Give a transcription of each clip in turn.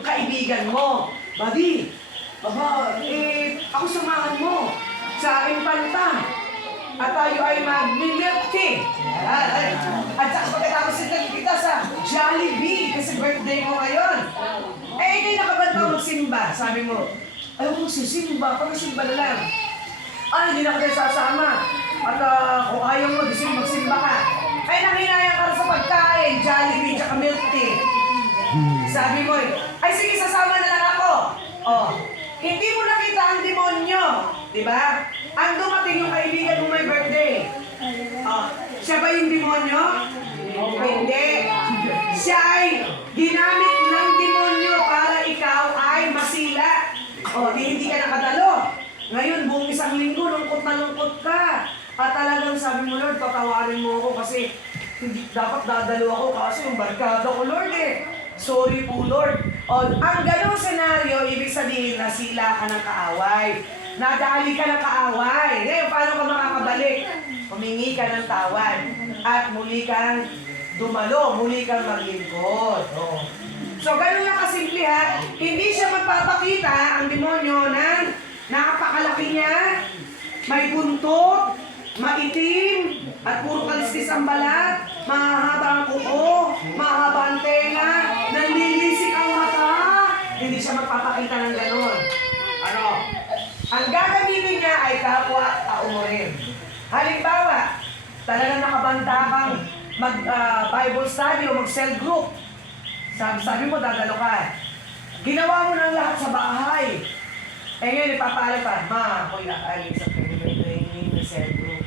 yung kaibigan mo. Buddy, ako samahan mo sa aking panta. At tayo ay mag-milk tea. At saka pagkatapos kita sa Jollibee kasi birthday mo ngayon. Ikay nakabanta magsimba. Sabi mo, ayaw mo magsisimba, pag-simba na lang. Hindi na kita sasama. At kung ayaw mo, magsimba ka. Nanginayang ka sa pagkain, Jollibee, tsaka milk tea. Sabi mo, sige, sasama na lang ako. Hindi mo nakita ang demonyo. Diba? Ang dumating yung kaibigan mo may birthday. Siya ba yung demonyo? Hindi. Siya ay ginamit ng demonyo para ikaw ay masila. Hindi ka nakadalo. Ngayon, buong isang linggo, lungkot na lungkot ka. At talagang sabi mo, Lord, patawarin mo ako kasi hindi dapat dadalo ako kasi yung barkada ko, Lord Sorry po, Lord. Ang ganong senaryo, ibig sabihin, nasila ka ng kaaway. Nadali ka ng kaaway. Ngayon, paano ka makakabalik? Humingi ka ng tawad. At muli kang dumalo, muli kang maglingkod. So, ganun lang kasimple ha. Hindi siya magpapakita, ang demonyo, na nakapakalaki niya, may buntot, maitim, at puro kaliskis ang balat, mahahaba ang kuko, mahahaba ang tenga, nanlilisik ang mata. Hindi siya magpapakita ng gano'n. Ang gagamitin niya ay kapwa tao rin. Halimbawa, talagang nakabanta kang mag-Bible study o mag-cell group. Sabi mo, dadalo ka. Ginawa mo ng lahat sa bahay. Ngayon, ipapaalam pa, ako'y nakalig sa training na cell group.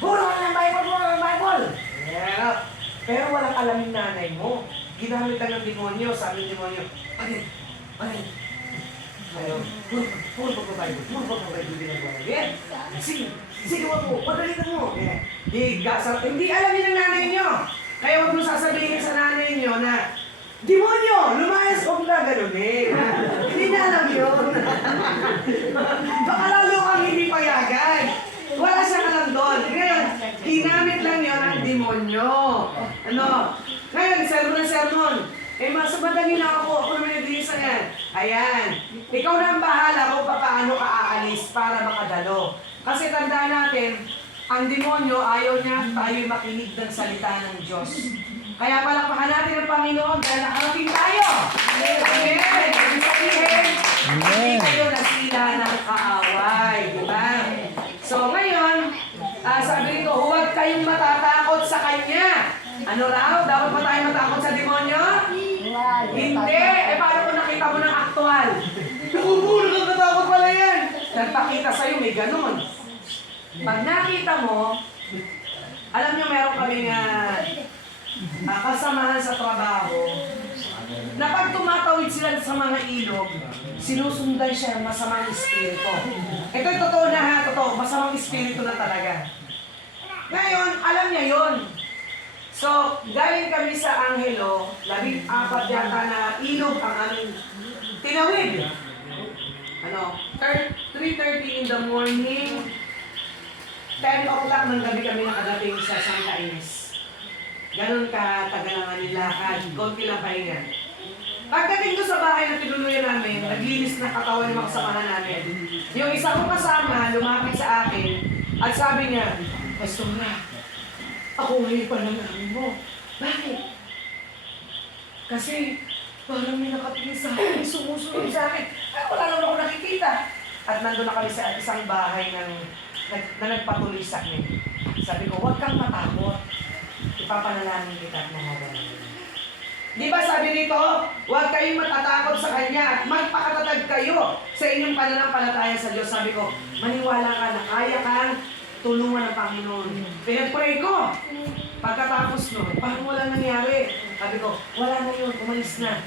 Puro ka ng Bible! Yeah. Pero walang alam yung nanay mo. Ginamit ka ng demonyo, sabi ng demonyo, puro pagbabible ginagawa na. Sige mo, padalitan mo. Hindi alam yun ng nanay nyo. Kaya huwag mo sasabihin sa nanay nyo na, demonyo, lumayas ko na gano'n Hindi na alam yun. Baka lalo kang hindi payagan. Wala siyang alam doon. Ngayon, ginamit lang yun ang demonyo. Ngayon, sermon. Mas madali na ako naman nag-iisa yan. Ayan. Ikaw na ang bahala kung paano ka aalis para makadalo. Kasi tandaan natin, ang demonyo ayaw niya tayo makinig ng salita ng Diyos. Kaya palakpakan natin ang Panginoon dahil nakarating tayo. Amen. Ibig sabihin, hindi kayo nasila ng kaaway. Diba? So ngayon, sabi nito, huwag kayong matatakot sa Kanya. Ano raw? Dapat ba tayo matakot sa demonyo? Hindi. Paano kung nakita mo ng aktual? Nakakatakot pala yan. Nagpakita sa'yo, may ganun. Pag nakita mo, alam nyo meron kaming kasamahan sa trabaho, na pag tumatawid sila sa mga ilog, sinusundan siya ng masamang espiritu. Ito'y totoo na ha, totoo. Masamang espiritu na talaga. Ngayon, alam niya yon. So, galing kami sa Angelo, 14 yata na ilog ang aming tinawid. 3:30 in the morning, 10 o'clock ng gabi kami nakadating sa Santa Ines. Ganon ka tagal ang nilakad, konti lang pahinga. Pagdating doon sa bahay na tinuluyan namin, naglinis na katawan ng mga kasamahan namin. Yung isa kong kasama, lumapit sa akin, at sabi niya, Pastor na, ako ngayon pa ng amin mo. Bakit? Kasi parang may nakatingin sa akin, may sumusunod sa akin. Wala naman ako nakikita. At nandun na kami sa isang bahay na nagpatuloy sa akin. Sabi ko, huwag kang matakot. Ipapanalangin kita at mahawalan. Di ba sabi nito, huwag kayong matatakot sa Kanya at magpakatatag kayo sa inyong pananampalataya sa Diyos. Sabi ko, maniwala ka na kaya kang tulungan ng Panginoon. Pinag-pray ko. Pagkatapos nun, parang wala nangyari. Sabi ko, wala na yun, umalis na.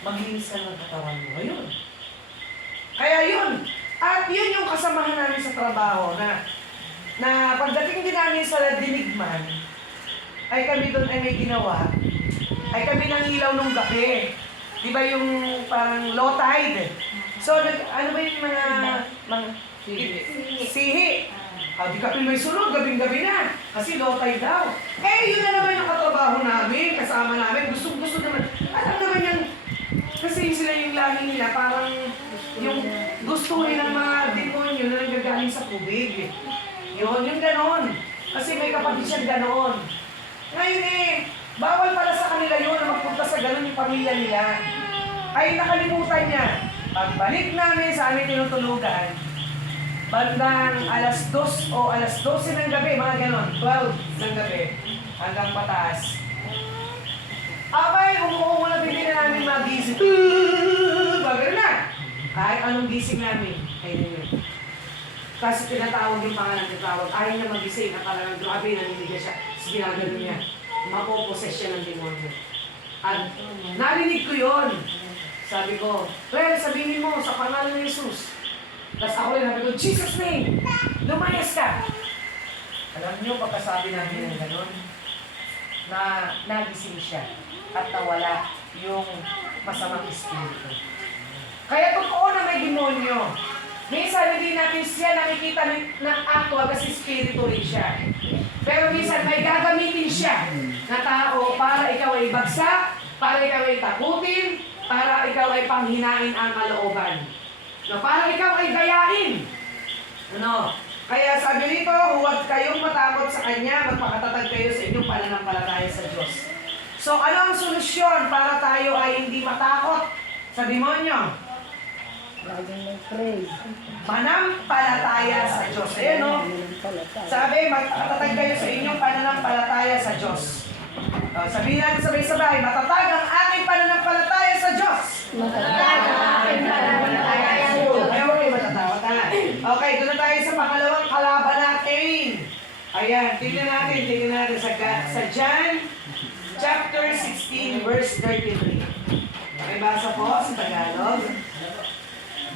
Maglinis ka ng katawan mo. Ayun. Kaya yun. At yun yung kasamahan namin sa trabaho na pagdating din namin sa Dinigman, ay kami doon ay may ginawa. Ay kami nang ilaw nung gabi. Di ba yung parang low tide? So, ano ba yung mga sihi? Di kami may sunod, gabing-gabi na. Kasi low tide daw. Yun na naman yung katrabaho namin, kasama namin. Gusto naman. Alam naman yung gustuhin ng mga demonyo na nanggagaling sa tubig. Yun, yung ganon. Kasi may kapatid siyang ganon. Ngayon bawal pala sa kanila yun na magpunta sa ganon yung pamilya nila. Ay nakalimutan niya. Pagbalik namin sa aming tinutulugan, bandang alas 2 o alas 12 ng gabi, mga ganon, 12 ng gabi, hanggang pataas. Abay, umuungo na bigyan na namin magising. Bagal na. Kahit anong gising namin, ay yun. Kasi tinatawag yung pangalan, tinatawag. Ayaw niya magising, at talagang grabe, naninigas siya. Sige, ginagano niya. Mapoposes siya ng demonyo. At narinig ko yun. Sabi ko, well, sabihin mo sa pangalan ng Jesus. Tapos ako rin, sabi ko, Jesus name, lumayas ka. Alam niyo, pagkasabi namin ng gano'n, na nagising siya at nawala yung masamang espiritu. Kaya totoo na may demonyo. Minsan hindi natin siya nakikita ng actual kasi espiritu rin siya. Pero minsan may gagamitin siya na tao para ikaw ay bagsak, para ikaw ay takutin, para ikaw ay panghinain ang kalooban. No, para ikaw ay gayain. Ano? Kaya sabi nito, huwag kayong matakot sa Kanya, magpakatatag kayo sa inyong pananampalataya sa Diyos. So, ano ang solusyon para tayo ay hindi matakot sa demonyo? Laging mag-pray. Manampalataya sa Diyos. Ayan, no? Sabi, magpakatatag kayo sa inyong pananampalataya sa Diyos. Sabihin natin sabay-sabay, matatag ang aking pananampalataya sa Diyos. Matatag ang aking pananampalataya sa Diyos. Ayaw kayo matatawa ka. Okay, doon na tayo sa pangalawang kalaban natin. Ayan, tingnan natin sa John chapter 16, verse 33. Pakibasa po sa Tagalog.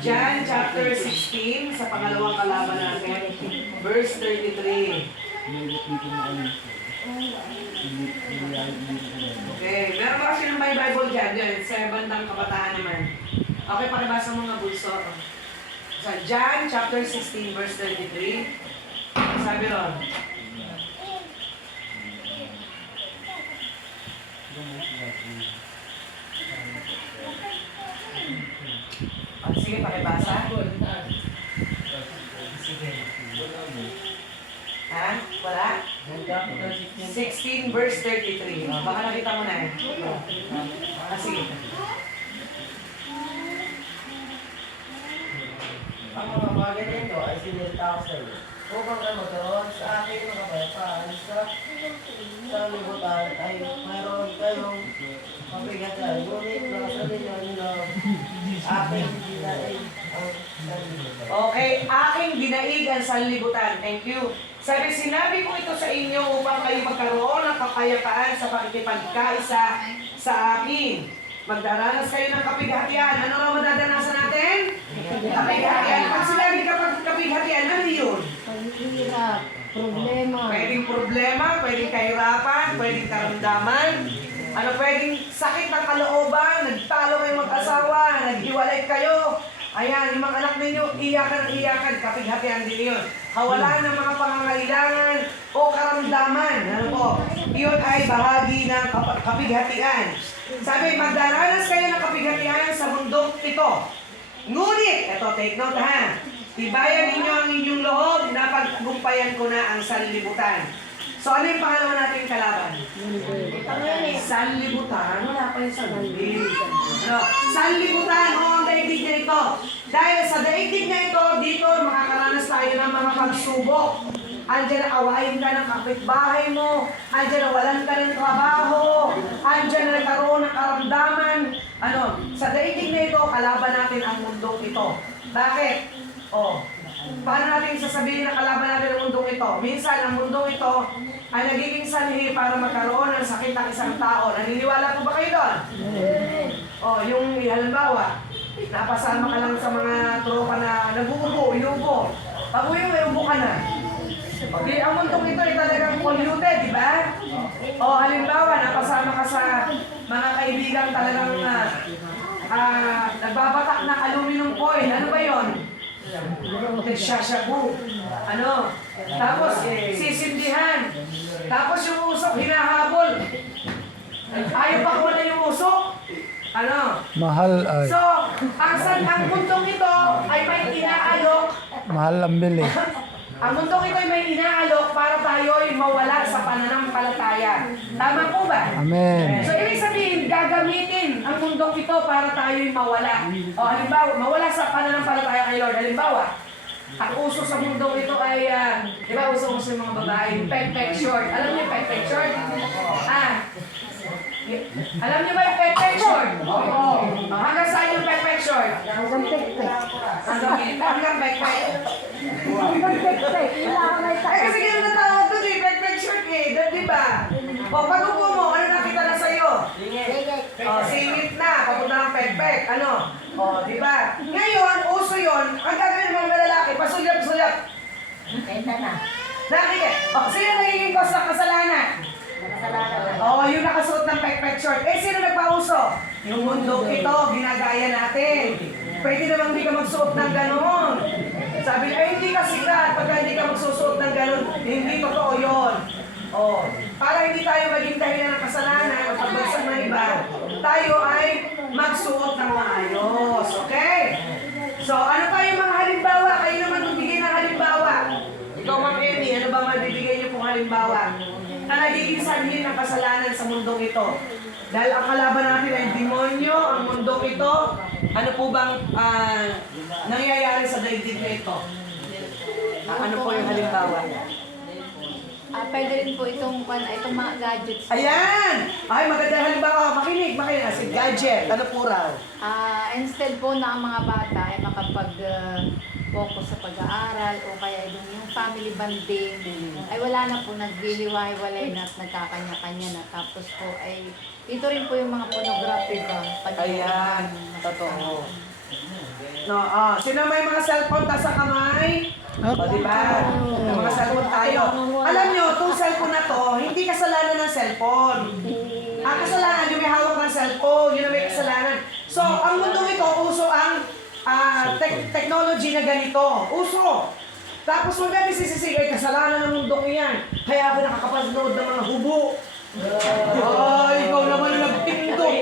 John chapter 16, sa pangalawang kalaban natin, verse 33. Okay, meron ba kasi ng may Bible dyan? Yan, sa bandang kabataan naman. Okay, pakibasa mo nga bulso. Sa John chapter 16, verse 33, sabi ron, sige, pakibasa. Sige. Ha? Wala? 16 verse 33. Baka nakita mo na eh. Sige. Ang mga bagay nito ay sinilita ko sa iyo upang kayo magkaroon sa aking mga kapayapaan sa libutan ay mayroon kayong mapigatan. Ngunit nakasabi nyo aking dinaig ang sanlibutan. Okay, aking dinaig ang sanlibutan. Thank you. Sabi, sinabi ko ito sa inyo upang kayo magkaroon ng kapayapaan sa pakikipagkaisa sa akin. Magdaranas kayo ng kapighatian. Ano raw madadanasan natin? Kapighatian. Pag sinabi kapag kapighatian, ano yun? Paghihirap, problema. Pwedeng problema, pwedeng kahirapan, pwedeng karamdaman. Ano, pwedeng sakit ng kalooban, nagtalo kayong mag-asawa, naghiwalay kayo. Ayan, yung mga anak ninyo, iyakan, kapighatian din yun. Kawalan ng mga pangangailangan o karamdaman. Ano po? Iyon ay bahagi ng kapighatian. Sabi, magdaranas kayo ng kapighatian sa mundong ito. Ngunit, eto, take note ha, tibayan ninyo ang inyong loob na paggumpayan ko na ang sanlibutan. So, ano yung pangalawa nating kalaban? Sanlibutan. Wala pa yung sanlibutan. No, sanlibutan o ang daigdig niya ito. Dahil sa daigdig niya ito, dito makakaranas tayo ng mga pagsubok. Andiyan na awayin ka ng kapitbahay mo. Andiyan na walan ka ng trabaho. Andiyan na nagkaroon ng karamdaman. Ano, sa daigdig na ito, kalaban natin ang mundong ito. Bakit? Paano natin sasabihin na kalaban natin ang mundong ito? Minsan, ang mundong ito ay nagiging sanhi para magkaroon ng sakit ng isang tao. Naniniwala po ba kayo doon? Yung halimbawa, napasama ka lang sa mga tropa na nag-uubo, inuubo. Pag uwi mo, iubo ka na. Okay, ang mundong ito ay talagang polluted, di ba? Halimbawa, napasama ka sa mga kaibigan talagang nagbabatak ng aluminum foil. Ano ba yon? Nagsasyabu. Ano? Tapos, sisindihan. Tapos yung usok, hinahabol. Ayaw pa wala yung usok. Ano? Mahal ay. So, ang mundong ito ay may inaalok. Mahal ang bili. Ang mundong ito ay may inaalok para tayo'y mawala sa pananampalataya. Tama po ba? Amen. So, ibig sabihin, gagamitin ang mundong ito para tayo'y mawala. O, halimbawa, mawala sa pananampalataya kay Lord. Halimbawa, ang uso sa mundong ito ay, di ba, uso-uso yung mga babae, pek-pek short. Alam niyo yung pek-pek short? Alam niyo ba yung pek-pek short? Oo. Hanggang saan yung pek-pek short? Hanggang pek-pek. Hanggang pek-pek. Hanggang pek-pek. Wala ka may Eh, kasi gano'n na tawag doon eh, pek-pek short eh. Di ba? O, pag upo mo, ano nakita na sa'yo? O, singit na, papunta ng pek-pek. Ano? O, di ba? Ngayon, uso yun, ang gagawin ng mga lalaki, pasulyap-sulyap. Benta na. Nakikita. O, sino nagiging cause ng kasalanan? Nakasalanan na. Oo, yung nakasuot ng pek-pek short. Eh, sino nagpauso? Yung mundo ito, ginagaya natin. Pwede namang hindi ka magsuot ng gano'n. Sabi niya, eh, hindi ka sikat. Pagka hindi ka magsusuot ng gano'n, hindi totoo yun. Oh, para hindi tayo maging dahilan ng kasalanan o pagbagsak ng iba, tayo ay magsuot ng maayos. Okay? So, ano pa yung mga halimbawa? Kayo naman magbigay ng halimbawa. Ikaw, Ma'am Emmy, ano ba mabibigay niyo pong halimbawa na nagiging sanhi ng kasalanan sa mundong ito? Dahil ang kalaban natin ay demonyo, ang mundong ito, ano po bang nangyayari sa daigdig na ito? Ano po yung halimbawa? Pwede rin po itong mga gadgets. Ayan! Ay, maganda halimbawa. Makinig. Si gadget. Ano po raw? Instead po na ang mga bata ay makapag-focus sa pag-aaral o kaya yung family bonding, ay wala na po, naghihiwa-hiwalay na at nagkakanya-kanya na. Tapos po ay, ito rin po yung mga pornography ba? Ayan. Totoo. No, sino may mga cellphone ta sa kamay? O, di ba? May mga cellphone tayo. Alam nyo, itong cellphone na to, hindi kasalanan ng cellphone. Ang kasalanan, yung may hawak ng cellphone, yun ang may kasalanan. So, ang mundong ito, uso ang technology na ganito. Uso. Tapos maganda sisisigay, kasalanan ng mundong iyan. Kaya ako nakakapanood ng mga hubo. Ay, ikaw naman yung nagpindot.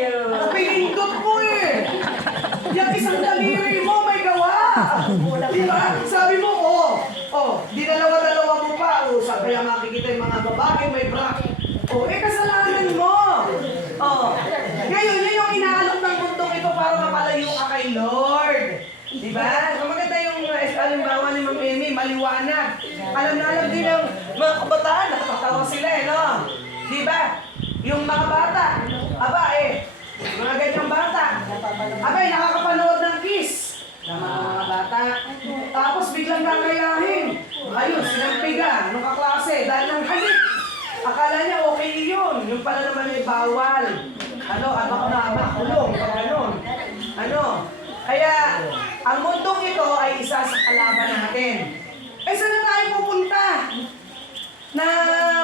Pinindot mo eh. Yung isang daliri mo, may gawa. Diba? Sabi mo, dinalawa-dalawa mo pa. Kaya makikita yung mga babae, may bra. Kasalanan mo. Ngayon, yun yung inaalok ng mundong ito para mapalayo ka kay Lord. Diba? So, maganda yung halimbawa ni Ma'am Emmy, maliwanag. Alam na alam din ng mga kabataan, nakakatawa sila no? Diba? Yung mga bata, mga ganyang bata, nakakapanood ng Kiss. Mga bata. Tapos biglang gagayahin. Ayun, sinampiga, nung kaklase, dahil ng halik. Akala niya okay yun. Yung pala naman ay bawal. Makulong, Kaya, ang mundong ito ay isa sa kalaban natin. Saan na tayo pupunta? Na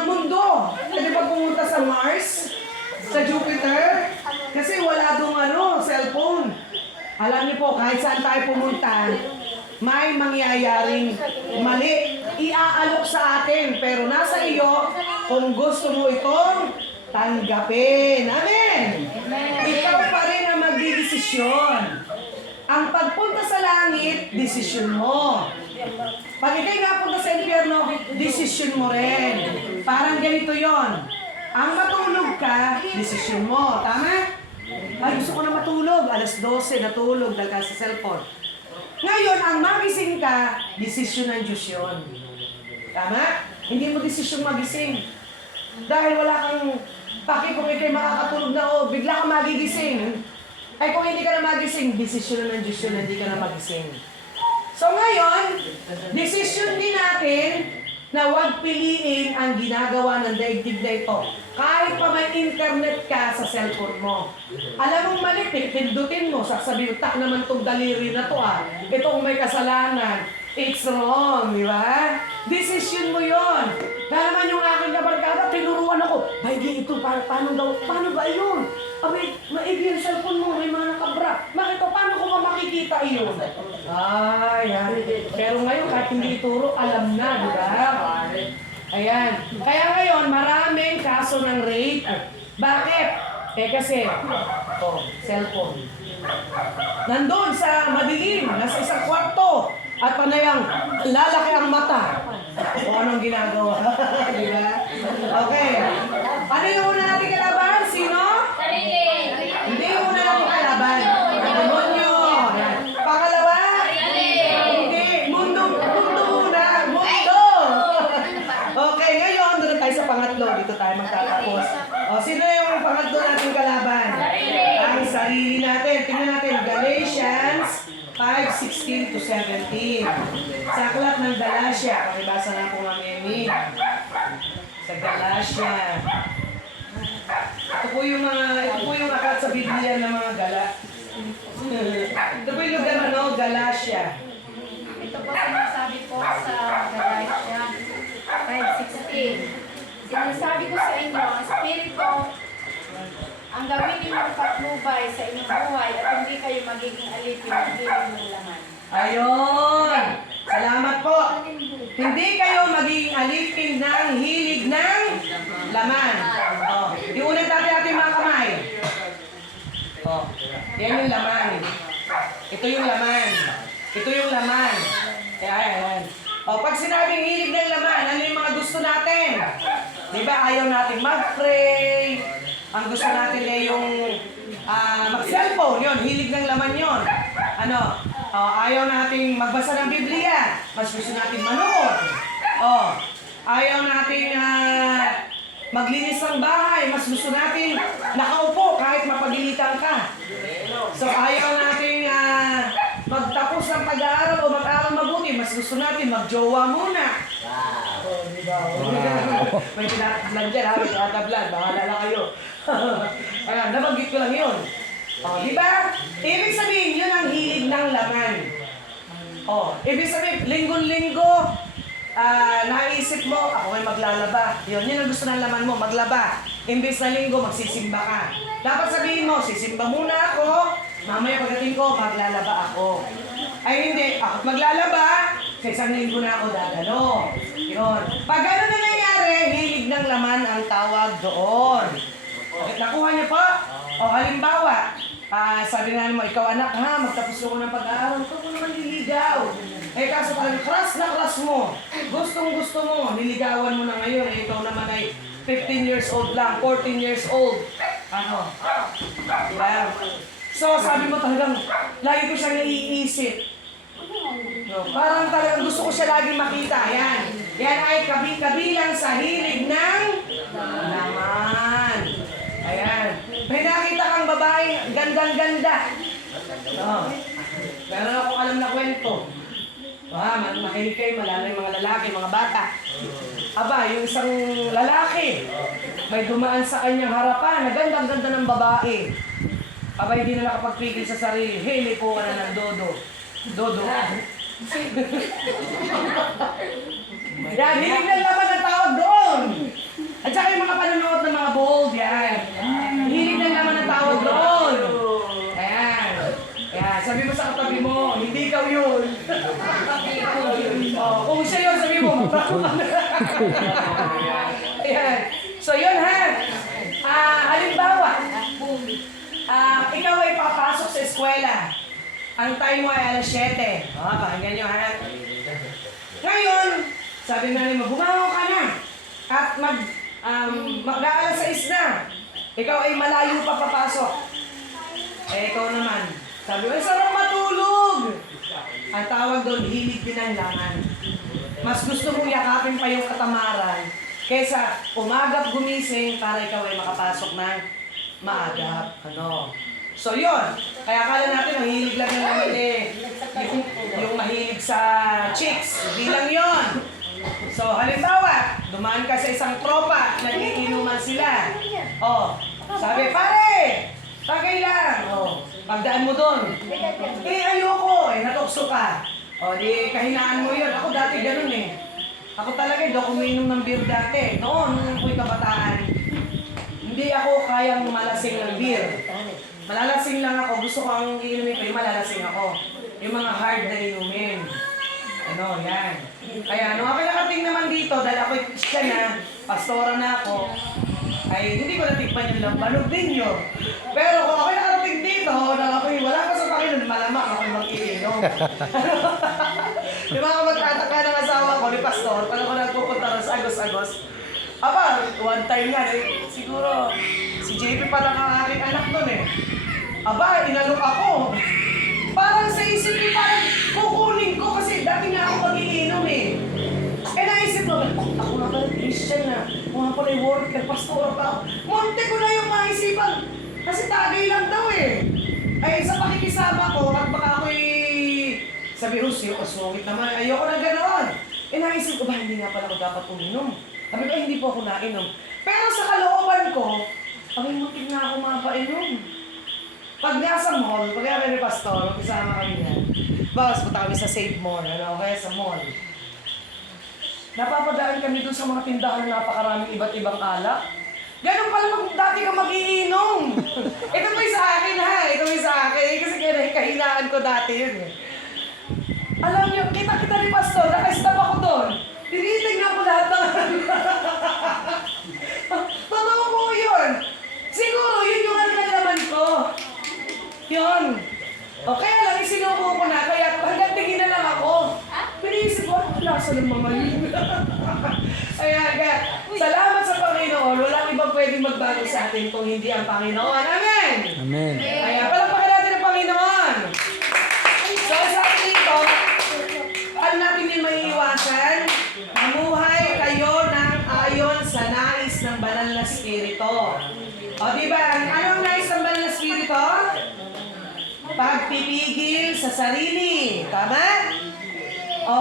mundo. Pwede ba pumunta sa Mars? Sa Jupiter? Kasi wala dong cellphone. Alam niyo po, kahit saan tayo pumunta, may mangyayaring mali. Iaalok sa atin, pero nasa iyo kung gusto mo itong tanggapin. Amen! Ikaw pa rin ang magdidesisyon. Ang pagpunta sa langit, desisyon mo. Pag ikaw'y napunta sa impyerno, desisyon mo rin. Parang ganito yon. Ang matulog ka, desisyon mo. Tama? Ay, gusto ko na matulog. Alas 12, natulog dahil ka sa cellphone. Ngayon, ang magising ka, desisyon ng Diyos yun. Tama? Hindi mo desisyon magising. Dahil wala kang paki kung ikaw'y makakatulog na bigla kang magigising. Ay kung hindi ka na magising, desisyon na ng Diyos yun, hindi ka na magising. So ngayon, desisyon din natin na huwag piliin ang ginagawa ng daigdig na ito. Kahit pa may internet ka sa cellphone mo. Alam mong mali, pindutin mo, sasabihin, tak naman itong daliri na to Itong may kasalanan. It's wrong, di ba? Decision mo yon. Dahil naman yung aking kabarkada, tinuruan ako. Baigi ito, paano ba yun? Abay, maigi yung cellphone mo, may mga nakabra. Bakit o, paano ko ba makikita iyon? Yan. Pero ngayon, kahit hindi ituro, alam na, di ba? Ayan. Kaya ngayon, maraming kaso ng rape. Bakit? Eh kasi, cellphone. Nandun sa madilim, nasa isang kwarto, at panayang lalaki ang mata. Kung anong ginagawa. Di ba? Okay. Ano yung una natin kalaban? Sino? Sarili. Hindi yung una natin kalaban. Demonyo. Yan. Pangalawa? Hindi. Mundo muna. Mundo. Okay, ngayon, doon tayo sa pangatlo. Dito tayo magtatapos. O, sino yung pangatlo natin kalaban? Ang sarili natin. Tingnan natin. Galatians 5:16 to 17. Sa aklat ng Galatia. Pakibasa na po ng Emmy. Sa Galatia. Ito po yung aklat sa Biblia ng mga Gala. Ito po yung lugar Galatia. Ito po sinasabi po sa Galatia 5:16. Sinasabi ko sa inyo, ang Espiritu ang gawin ninyong patnubay sa inyong buhay at hindi kayo magiging alipin ng hiling ng laman. Ayun! Salamat po! Hindi kayo magiging alipin ng hilig ng laman. Oh, yung unang natin mga kamay. Oh, yan yung laman. Ito yung laman. Ito yung laman. Ayan. Oh, pag sinabing hilig ng laman, ano yung mga gusto natin? Di ba ayaw natin mag-pray? Ang gusto natin ay yung mag-cellphone. Yun, hilig ng laman yun. Ano? Oh, ayaw nating magbasa ng Biblia. Mas gusto natin manood. Oh, ayaw nating maglinis ng bahay. Mas gusto natin nakaupo kahit mapagilitan ka. So ayaw nating magtapos ng pag-aaral o mag-aaral mabuti. Mas gusto natin magjowa muna. Oh, di ba? May tinatablan dyan, ha? May tinatablan. Bahala lang kayo. Ayan, nabanggit ko lang yun. Oh, di ba? Ibig sabihin, yun ang hilig ng laman. Oh, ibig sabihin, linggo-linggo, naisip mo, ako ay maglalaba. Yun ang gusto ng laman mo, maglaba. Imbes na linggo, magsisimba ka. Dapat sabihin mo, sisimba muna ako, mamaya pagdating ko, maglalaba ako. Ay hindi, ako maglalaba, sa isang linggo na ako dadalo. Yun. Pag gano'n na nangyari, hilig ng laman ang tawag doon. Nakuha niyo po? O halimbawa, sabi nga mo, ikaw anak ha, magtapos ko ng pag-aaral, ikaw ko naman niligaw. Eh kaso parang crush na crush mo. Gustong gusto mo, niligawan mo na ngayon. Eh, ikaw naman ay 15 years old lang, 14 years old. Ano? Diba? So sabi mo talagang, lagi ko siya naiisip. No, parang talagang gusto ko siya lagi makita. Yan. Yan ay kabilang sa hilig ng laman. Ayan. May nakita kang babaeng gandang-ganda. No. Meron akong alam na kwento. Makinig kayo, malala yung mga lalaki, mga bata. Aba, yung isang lalaki, may dumaan sa kanyang harapan, na gandang-ganda ng babae. Aba, hindi na nakapagpigil sa sarili. Hili po ka na ng dodo. Dodo. Yan, hilig ng laman ang tawag doon. At saka yung mga panonood ng mga bold, yan. Hilig ng laman ang tawag doon. Ayan. Ayan, sabi mo sa katabi mo, hindi ikaw yun. Oh, kung siya yun, sabi mo, ayan. So yun ha. Halimbawa, ikaw ay papasok sa eskwela. Ang time mo ay alas 7. Pakinggan nyo ha. Ngayon, sabi na mo, bumangon ka na. At mag-aalas 6 na. Ikaw ay malayo pa papasok. Eh, ikaw naman. Sabi mo, sarap matulog. Ang tawag doon, hilig din ang laman. Mas gusto mong yakapin pa yung katamaran kaysa umagap gumising para ikaw ay makapasok ng maagap. Ano? So yun, kaya akala natin ang hilig lang ng laman yung mahilig sa chicks. Hindi lang yun. So halimbawa, dumaan ka sa isang tropa, nagiinuman sila. Oh, sabi, pare, tagay lang. Oh, pagdaan mo doon. Eh, ayoko. Natukso ka. O, di kahinaan mo yun. Ako dati ganun eh. Ako talaga, hindi ako umiinom ng beer dati. Noon, nung ako'y kabataan, hindi ako kayang malasing ng beer. Malalasing lang ako. Gusto ko ang iinumin ko, yung malalasing ako. Yung mga hard na inumin. Ano, yan. Kaya, nung ako nakating naman dito, dahil ako'y Christian na, pastora na ako, ay hindi ko natikman yung lambanog ninyo. Pero kung ako'y nakarating dito, na ako'y wala pa sa Panginoon, malamang ako'y mag-iinom. Di ba ako magtataka ng asawa ko ni Pastor, pag ako nagpupunta rin sa Agos-Agos, aba, one time nga, siguro, si JP pa lang ang aking anak nun eh. Aba, inalok ako. Parang sa isip ko, parang kukunin ko kasi dati nga ako mag-iinom eh. Eh naisip ko, ako nga pala Christian na, mga pala yung work, nagpastora pa ako. Monte ko na yung maisipan. Kasi tagay lang daw eh. Ay, sa pakikisama ko, at baka ako'y sabi ko, sungit naman, ayoko na ganoon. Eh naisip ko, ba hindi nga pala ako dapat uminom? Sabi ko, hindi po ako nainom. Pero sa kalooban ko, abay muntik na ako mapainom. Pag nasa mall, pag kami ni Pastor, kasama kami yan. Bawas punta kami sa Save Mall, ano, kaya sa mall. Napapadaan kami dun sa mga tindahan na napakaraming iba't ibang alak. Ganun pala dati ka mag-iinom. Ito pa sa akin ha, ito pa sa akin. Kasi kahinaan ko dati yun eh. Alam niyo, kita-kita ni Pastor, naka-stop ako doon. Tinitignan ko lahat ng totoo po yun. Siguro, yun yung naman ko. Yun. O kaya lang, isinuko ko na, kaya hanggang tingin na lang ako. Piniisip ko, ano lasa ng mga yun? Ayan, kaya, salamat sa Panginoon. Walang ibang pwedeng magbago sa atin kung hindi ang Panginoon. Amen! Amen. Ayan, palakpakan natin ang Panginoon. So, sa atin ito, ano natin yung maiiwasan? Mamuhay kayo ng ayon sa nais ng banal na spirito. O, diba? Anong nais ng banal na spirito? Pagpipigil sa sarili. Tama? O,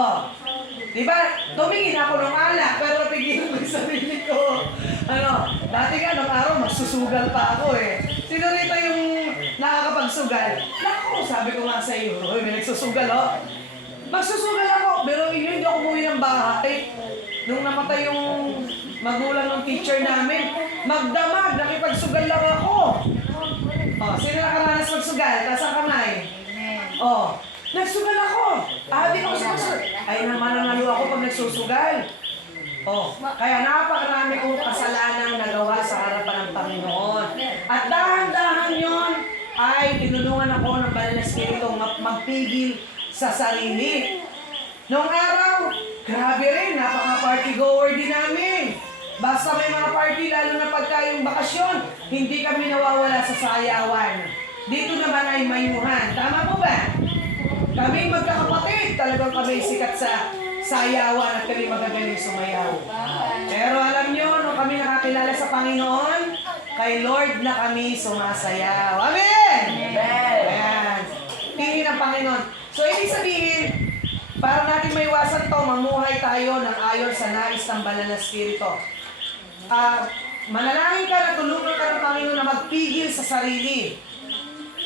diba? Tumingin ako ng alak, pero napigil ko yung sarili ko. Ano, dati nga, nung araw, magsusugal pa ako eh. Sino rito yung nakakapagsugal? Naku, sabi ko nga sa iyo, may nagsusugal oh. Magsusugal ako, pero yun, hindi ako umuwi ng bahay. Nung namatay yung magulang ng teacher namin, magdamag, nakipagsugal lang ako. Oh, sino nakaranas magsugal? Taas ang kamay. Oh, nagsugal ako. Di ako susugal. Ay naman nanalo ako pag nagsusugal. Oh, kaya napakarami kong kasalanang nagawa sa harapan ng Panginoon. At dahan-dahan yon ay tinulungan ako ng Banal na Espiritu magpigil sa sarili. Noong araw, grabe rin, napaka-party goer din namin. Basta may mga party, lalo na pagka yung bakasyon, hindi kami nawawala sa sayawan. Dito naman ay mayuhan. Tama po ba? Kami magkakapatid, talagang kami sikat sa sayawan at kami magagaling sumayaw. Pero alam nyo, nung kami nakakilala sa Panginoon, kay Lord na kami sumasayaw. Amen! Amen! Ayan. Pili ng Panginoon. So, ibig sabihin, para natin maiwasan to, mamuhay tayo ng ayon sa nais ng Banal na Espiritu. Manalangin ka na tulungan ka ng Panginoon na magpigil sa sarili.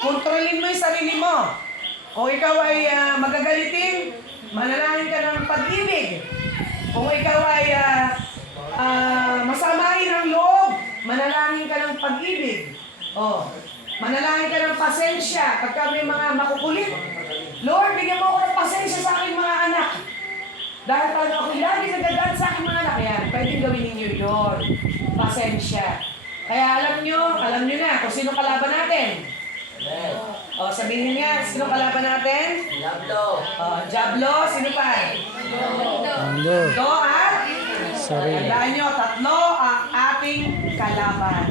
Kontrolin mo yung sarili mo. Kung ikaw ay magagalitin, manalangin ka ng pag-ibig. Kung ikaw ay masamain ang loob, manalangin ka ng pag-ibig. Oh, manalangin ka ng pasensya pagka may mga makukulit. Lord, bigyan mo ako ng pasensya sa aking mga anak. Dahil talaga ako'y lagi nagagalit sa aking mga anak. Yan, pwedeng gawin ninyo yun. Pasensya. Kaya alam nyo na kung sino kalaban natin. Amen! O, sabihin niya, sino kalaban natin? Diablo! O, Diablo, sino pa? Mundo. Ito at? Sarili. Tandaan nyo, tatlo ang ating kalaban.